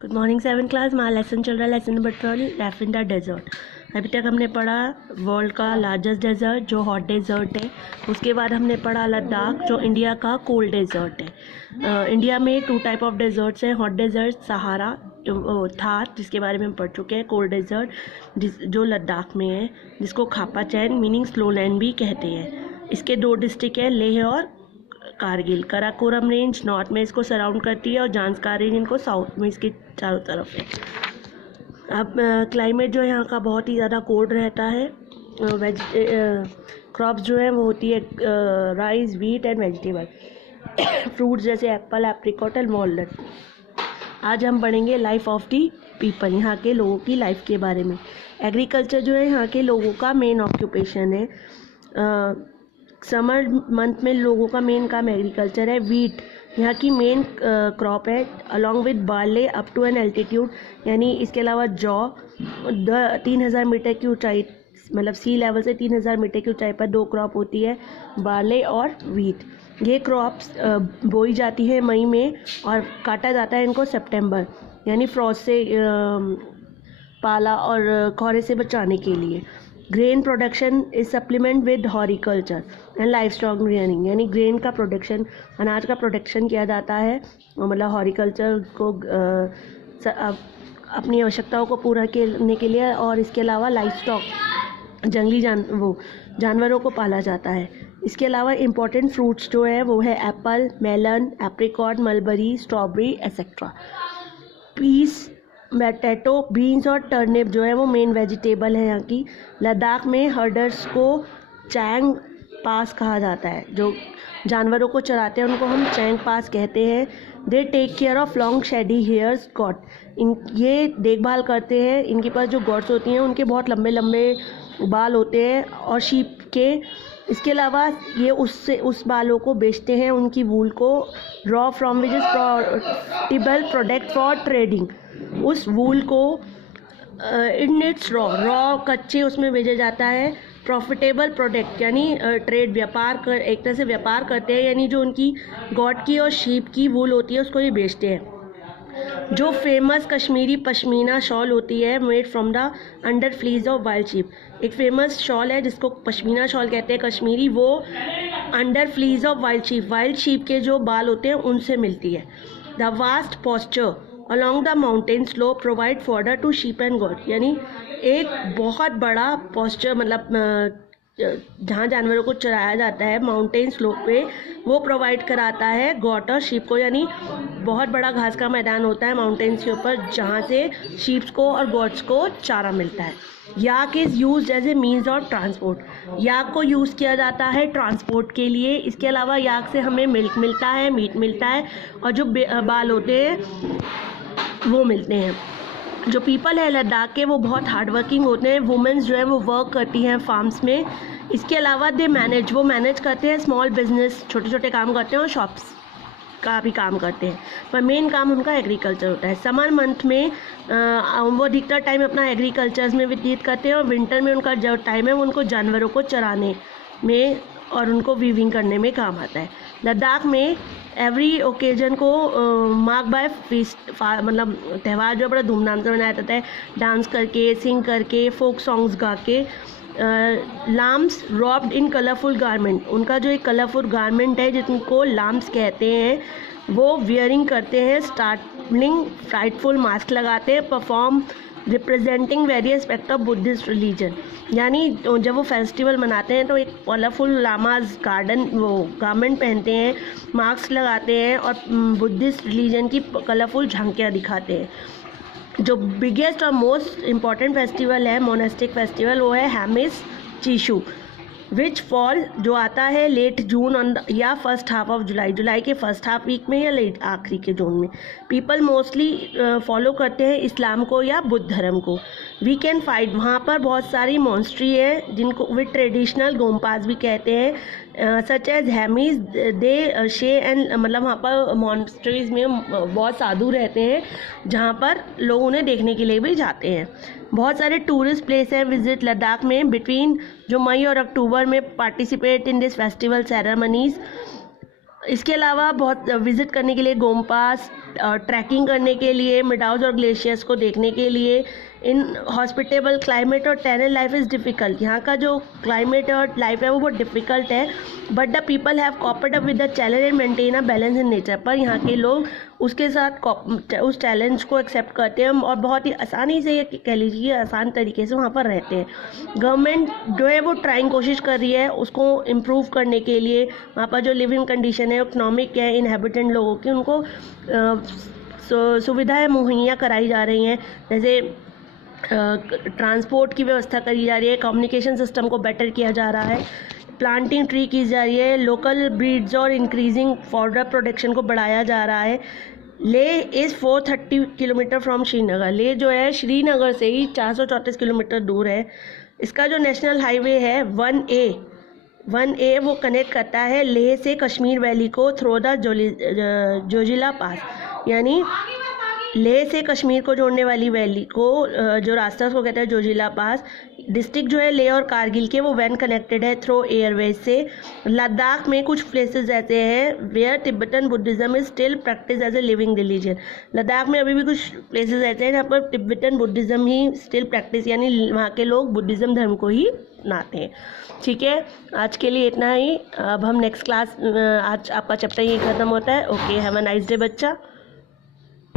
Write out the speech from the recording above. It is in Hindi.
Good morning 7th class. हमारा लेसन चल रहा है, लेसन नंबर 12, लैवेंडर डेजर्ट। अभी तक हमने पढ़ा वर्ल्ड का लार्जेस्ट डेजर्ट जो हॉट डेजर्ट है। उसके बाद हमने पढ़ा लद्दाख जो इंडिया का कोल्ड डेजर्ट है। इंडिया में 2 टाइप ऑफ डेजर्ट्स हैं, हॉट डेजर्ट सहारा जो थार जिसके बारे में हम पढ़ चुके हैं, कोल्ड डेजर्ट जो लद्दाख में है जिसको खापा चैन मीनिंग स्लो लैंड भी कहते हैं। इसके 2 डिस्ट्रिक्ट हैं, लेह और कारगिल। कराकोरम रेंज नॉर्थ में इसको सराउंड करती है और जांस्कार रेंज इनको साउथ में इसके चारों तरफ है। अब क्लाइमेट जो है यहाँ का बहुत ही ज़्यादा कोल्ड रहता है। क्रॉप्स जो है वो होती है rice, wheat and vegetable. Fruits जैसे एप्पल, एप्रिकॉट एंड वॉलनट। आज हम पढ़ेंगे लाइफ ऑफ दी पीपल, यहाँ के लोगों की लाइफ के बारे में। एग्रीकल्चर जो है यहाँ के लोगों का मेन ऑक्यूपेशन है। समर मंथ में लोगों का मेन काम एग्रीकल्चर है। वीट यहाँ की मेन क्रॉप है, along with barley up to an altitude, यानी इसके अलावा जौ 3000 मीटर की ऊंचाई, मतलब सी लेवल से 3000 मीटर की ऊंचाई पर 2 क्रॉप होती है, बार्ले और वीट। ये क्रॉप्स बोई जाती है मई में और काटा जाता है इनको सितंबर, यानी फ्रॉस्ट से पाला और कोहरे से बचाने के लिए। Grain production is supplement with horticulture and life stock rearing, यानी ग्रेन का प्रोडक्शन, अनाज का प्रोडक्शन किया जाता है, मतलब हॉर्टिकल्चर को अपनी आवश्यकताओं को पूरा करने के लिए, और इसके अलावा लाइफ स्टॉक जंगली जानवरों को पाला जाता है। इसके अलावा इम्पॉर्टेंट फ्रूट्स जो है वो है apple, melon, apricot, mulberry, strawberry etcetera. Peas, potato, beans और टर्निप जो है वो मेन वेजिटेबल है यहाँ की। लद्दाख में हर्डर्स को चैंग पास कहा जाता है, जो जानवरों को चराते हैं उनको हम चैंग पास कहते हैं। They take care of long shady hairs goat, ये देखभाल करते हैं, इनके पास जो गॉट्स होती हैं उनके बहुत लंबे लंबे बाल होते हैं और शीप के। इसके अलावा ये उस बालों को बेचते हैं, उनकी वूल को, raw from which is profitable product for trading. उस वूल को इन इट्स रॉ कच्चे उसमें बेचा जाता है। प्रॉफिटेबल प्रोडक्ट यानी ट्रेड, एक तरह से व्यापार करते हैं, यानी जो उनकी गॉट की और शीप की वूल होती है उसको ये बेचते हैं। जो फेमस कश्मीरी पश्मीना शॉल होती है made from the under fleece of wild sheep, एक फेमस शॉल है जिसको पश्मीना शॉल कहते हैं कश्मीरी, वो under fleece of wild sheep के जो बाल होते हैं उनसे मिलती है। The vast pasture along the mountain slope provide fodder to sheep and goat, यानी एक बहुत बड़ा पॉस्चर, मतलब जहाँ जानवरों को चराया जाता है माउंटेन स्लोप पे, वो प्रोवाइड कराता है गॉट और शीप को, यानी बहुत बड़ा घास का मैदान होता है माउंटेन्स के ऊपर जहाँ से शीप्स को और गॉट्स को चारा मिलता है। Yak is use as a means of transport, yak को यूज़ किया जाता है ट्रांसपोर्ट के लिए। इसके अलावा याक से हमें मिल्क मिलता है, मीट मिलता है, और जो बाल होते हैं वो मिलते हैं। जो पीपल है लद्दाख के वो बहुत हार्ड वर्किंग होते हैं। वुमेन्स जो है वो वर्क करती हैं फार्म्स में। इसके अलावा वो मैनेज करते हैं स्मॉल बिजनेस, छोटे छोटे काम करते हैं और शॉप्स का भी काम करते हैं, पर मेन काम उनका एग्रीकल्चर होता है। समर मंथ में वो अधिकतर टाइम अपना एग्रीकल्चर में व्यतीत करते हैं, और विंटर में उनका जो टाइम है वो उनको जानवरों को चराने में और उनको वीविंग करने में काम आता है। लद्दाख में एवरी ओकेजन को मार्क बाय फीस्ट, मतलब त्यौहार जो बड़ा धूमधाम से मनाया जाता है, डांस करके, सिंग करके, फोक सॉन्ग्स गा के। लाम्स रॉब्ड इन कलरफुल गारमेंट, उनका जो एक कलरफुल गारमेंट है जिनको लाम्स कहते हैं, वो वियरिंग करते हैं, स्टार्टलिंग फ्राइटफुल मास्क लगाते हैं, perform representing various aspect of Buddhist religion, यानी जब वो फेस्टिवल मनाते हैं तो एक कलरफुल लामाज गारमेंट पहनते हैं, मास्क लगाते हैं और बुद्धिस्ट रिलीजन की कलरफुल झांकियाँ दिखाते हैं। जो बिगेस्ट और मोस्ट इम्पॉर्टेंट फेस्टिवल है, मोनास्टिक फेस्टिवल, वो है हैमिस चीशू, विच फॉल जो आता है लेट जून या फर्स्ट हाफ ऑफ जुलाई के फर्स्ट हाफ वीक में या लेट आखिरी के जून में। पीपल मोस्टली फॉलो करते हैं इस्लाम को या बुद्ध धर्म को। वी कैन फाइट, वहाँ पर बहुत सारी मॉन्स्ट्री है जिनको विद ट्रेडिशनल गोमपास भी कहते हैं, सच एज हैमीज दे शे एंड, मतलब वहाँ पर मॉन्स्ट्रीज में बहुत साधु रहते हैं जहाँ पर लोग उन्हें देखने के लिए भी जाते हैं। बहुत सारे टूरिस्ट प्लेस हैं विजिट लद्दाख में। बिटवीन जो मई और अक्टूबर में participate in this festival ceremonies इसके अलावा बहुत विज़िट करने के लिए गोमपास, ट्रैकिंग करने के लिए, मिडाउस और ग्लेशियर्स को देखने के लिए। इन हॉस्पिटेबल क्लाइमेट और टेरन लाइफ इज़ डिफ़िकल्ट, यहाँ का जो क्लाइमेट और लाइफ है वो बहुत डिफ़िकल्ट है, but the people have coped up with the challenge and maintain a balance in nature. पर यहाँ के लोग उसके साथ उस चैलेंज को एक्सेप्ट करते हैं और बहुत ही आसानी से, कह लीजिए आसान तरीके से वहाँ पर रहते हैं। गवर्नमेंट जो है वो ट्राइंग कोशिश कर रही है उसको इम्प्रूव करने के लिए। वहाँ पर जो लिविंग कंडीशन है, इकोनॉमिक है, इनहेबिटेंट लोगों की, उनको सुविधाएं मुहैया कराई जा रही हैं, जैसे ट्रांसपोर्ट की व्यवस्था करी जा रही है, कम्युनिकेशन सिस्टम को बेटर किया जा रहा है, प्लांटिंग ट्री की जा रही है, लोकल ब्रीड्स और इंक्रीजिंग फॉडर प्रोडक्शन को बढ़ाया जा रहा है। ले इज़ 430 किलोमीटर फ्रॉम श्रीनगर। ले जो है श्रीनगर से ही 434 किलोमीटर दूर है। इसका जो नेशनल हाईवे है 1A वो कनेक्ट करता है लेह से कश्मीर वैली को थ्रू द जोजिला पास, यानी लेह से कश्मीर को जोड़ने वाली वैली को, जो रास्ता उसको कहते हैं जोजिला पास। डिस्ट्रिक्ट जो है लेह और कारगिल के, वो वैन कनेक्टेड है थ्रू एयरवेज से। लद्दाख में कुछ प्लेसेस ऐसे हैं where Tibetan Buddhism is still practice as a living religion. Ladakh में अभी भी कुछ प्लेसेस ऐसे हैं जहाँ पर तिब्बतन बुद्धिज़्म ही स्टिल प्रैक्टिस, यानी वहाँ के लोग बुद्धिज़्म धर्म को ही अपनाते हैं। ठीक है, आज के लिए इतना ही। अब हम नेक्स्ट क्लास, आज आपका चैप्टर ये ख़त्म होता है। Okay, have a nice day बच्चा।